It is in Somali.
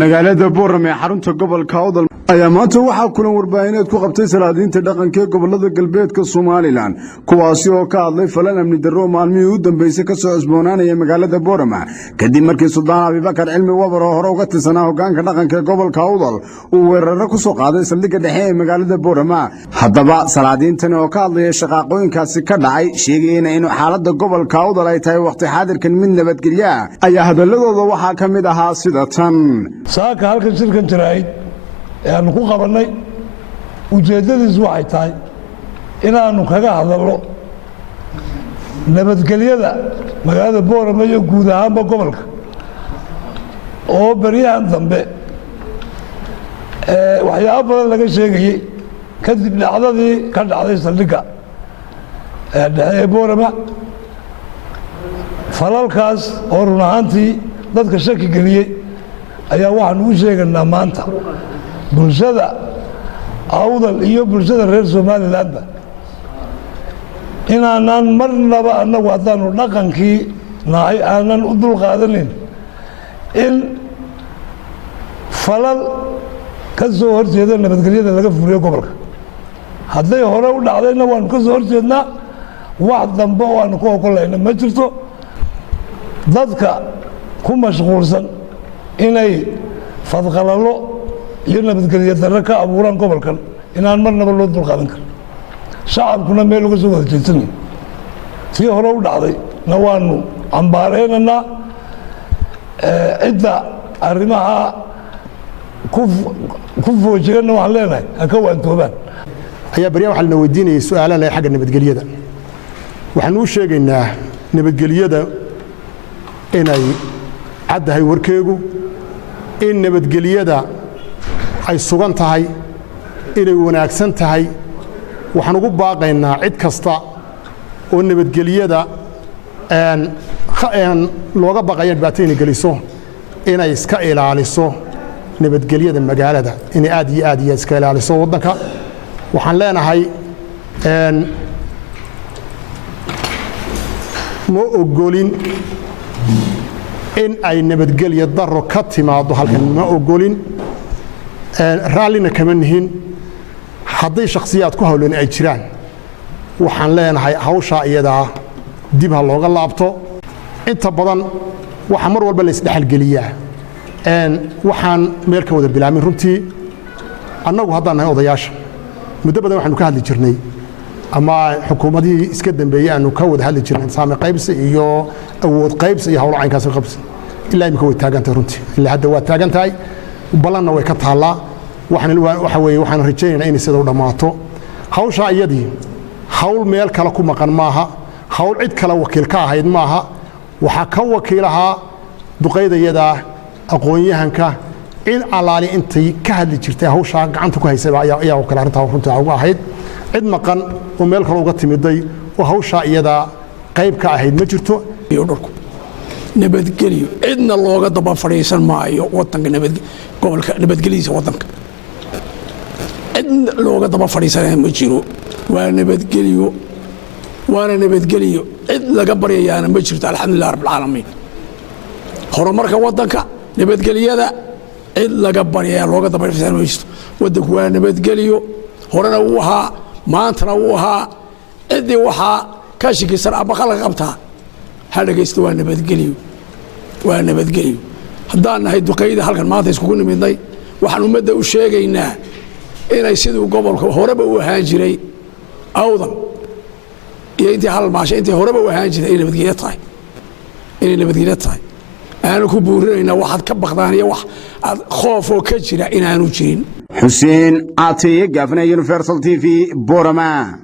magaalada Boorame ee xarunta gobolka Awdal ayaa maanta waxa kulan warbaahineed ku qabtay salaadiinta dhaqanka ee gobolada galbeedka Soomaaliland kuwaasi oo ka hadlay falan amni darro maalmihii u dambeysay ka soo cusboonaanaya magaalada Boorame kadib markii Sultaan Abubakar Cilmi Wabar oo hore uga tirsanaa hoggaanka dhaqanka ee gobolka Awdal uu weerar ku soo qaaday saldhigga dhexe ee magaalada Boorame haddaba salaadiintan oo ka hadlay shaqooyinkaasi ka dhacay sheegayna in xaaladda gobolka Awdal ay tahay waqti xaadirkan mid nabadgelyo ayaa hadaladooda waxa ka mid ahaa sida tan saaka halkan shirkan jirayd ee aanu ku qabanay ujeedadiisu waxay tahay inaanu kaga hadalno nabadgelyada magaalada Boorame iyo guud ahaanba gobolka oo bariyahan dambe waxyaabo badan laga sheegayay kadib dhacdadii ka dhacday saldhigga dhexe ee Boorame falalkaas oo run ahaantii dadka shaki geliyey ayaa waxaan u sheegaynaa maanta bulshada Awdal iyo bulshada reer Somaliland inaanan marnaba annagu haddaanu dhaqankii nahay aanan u dulqaadanin in falal ka soo horjeeda nabadgelyada laga fuliyo gobolka hadday hore u dhacdayna waanu ka soo horjeednaa wax dambe oo aanu ku ogolayna ma jirto dadka ku mashquulsan inay fadqalalo iyo nabadgelyo darro ka abuuraan gobolkan inaan marnaba loo dulqaadan karin shacabkuna meel uga soo wada jeedsanay tii hore u dhacday na waanu cambaareynanaa cidda arrimaha ku foojiganna waxaan leenahay ha ka waantoobaan ayaa baryahan waxaa lana weydiinayay su-aalaha leh xagga nabadgelyada waxaan u sheegaynaa nabadgelyada inay caddahay warkeegu in nabadgelyada ay sugan tahay inay wanaagsan tahay waxaan ugu baaqaynaa cid kasta oo nabadgelyada looga baqaya dhibaato inay geliso inay iska ilaaliso nabadgelyada magaalada inay aad iyo aad iyo iska ilaaliso waddanka waxaan leenahay ma ogolin in ay nabadgelyo darro ka timaado halkan ma ogolin raallina kama nihin hadday shakhsiyaad ku hawlan ay jiraan waxaan leenahay hawshaa iyadaa dib ha looga laabto inta badan waxa mar walba la isdhexalgeliyaa waxaan meel ka wada bilaabin runtii annagu haddaan nahay odayaasha muddo badan waxaanu ka hadli jirnay ama xukuumadihii iska dambeeyey aanu ka wada hadli jirnay saami qaybsi iyo awood qaybsi iyo hawlo caynkaas qaybsi ilaa imika way taagantahay runtii ilaa hadda waa taagan tahay ballanna way ka taallaa waxa weeye waxaan rajaynaynaa inay sida u dhammaato hawshaa iyadii hawl meel kale ku maqan maaha hawl cid kale wakiil ka ahayd maaha waxaa ka wakiilahaa duqaydayadaa aqoon-yahanka cid allaali intay ka hadli jirtay hawshaa gacanta ku haysayba ayaa oo kale arrintaa runtii uga ahayd cid maqan oo meel kale uga timiday oo hawshaa iyadaa qayb ka ahayd ma jirto nabadgelyo cidna looga daba fadhiisan maayo wadanka gobolka nabadgelyadiisa wadanka cidna looga daba fadhiisanaya ma jiro waana nabadgelyo cid laga baryayaana ma jirto alxamdulilah rabbilcaalamiin horumarka wadanka nabadgelyada cid laga baryaya looga daba fadhiisan ma jirto wadanku waa nabadgelyo horena wuu ahaa maantana wuu ahaa ciddii waxaa ka shakisan ama qalka qabtaa ha dhagaysta waa nabadgelyo haddaan nahay duqayda halkan maanta iskugu nimidnay waxaan ummadda u sheegaynaa inay siduu gobolka horeba u ahaan jiray Awdal iyo intii hal maasha intii horeba u ahaan jiray inay nabadgelyo tahay aanu ku buurinaynaa waxaad ka baqdaan iyo wax aad khoof oo ka jira inaanu jirin Xuseen Atiye Gafna Universal TV Boorame.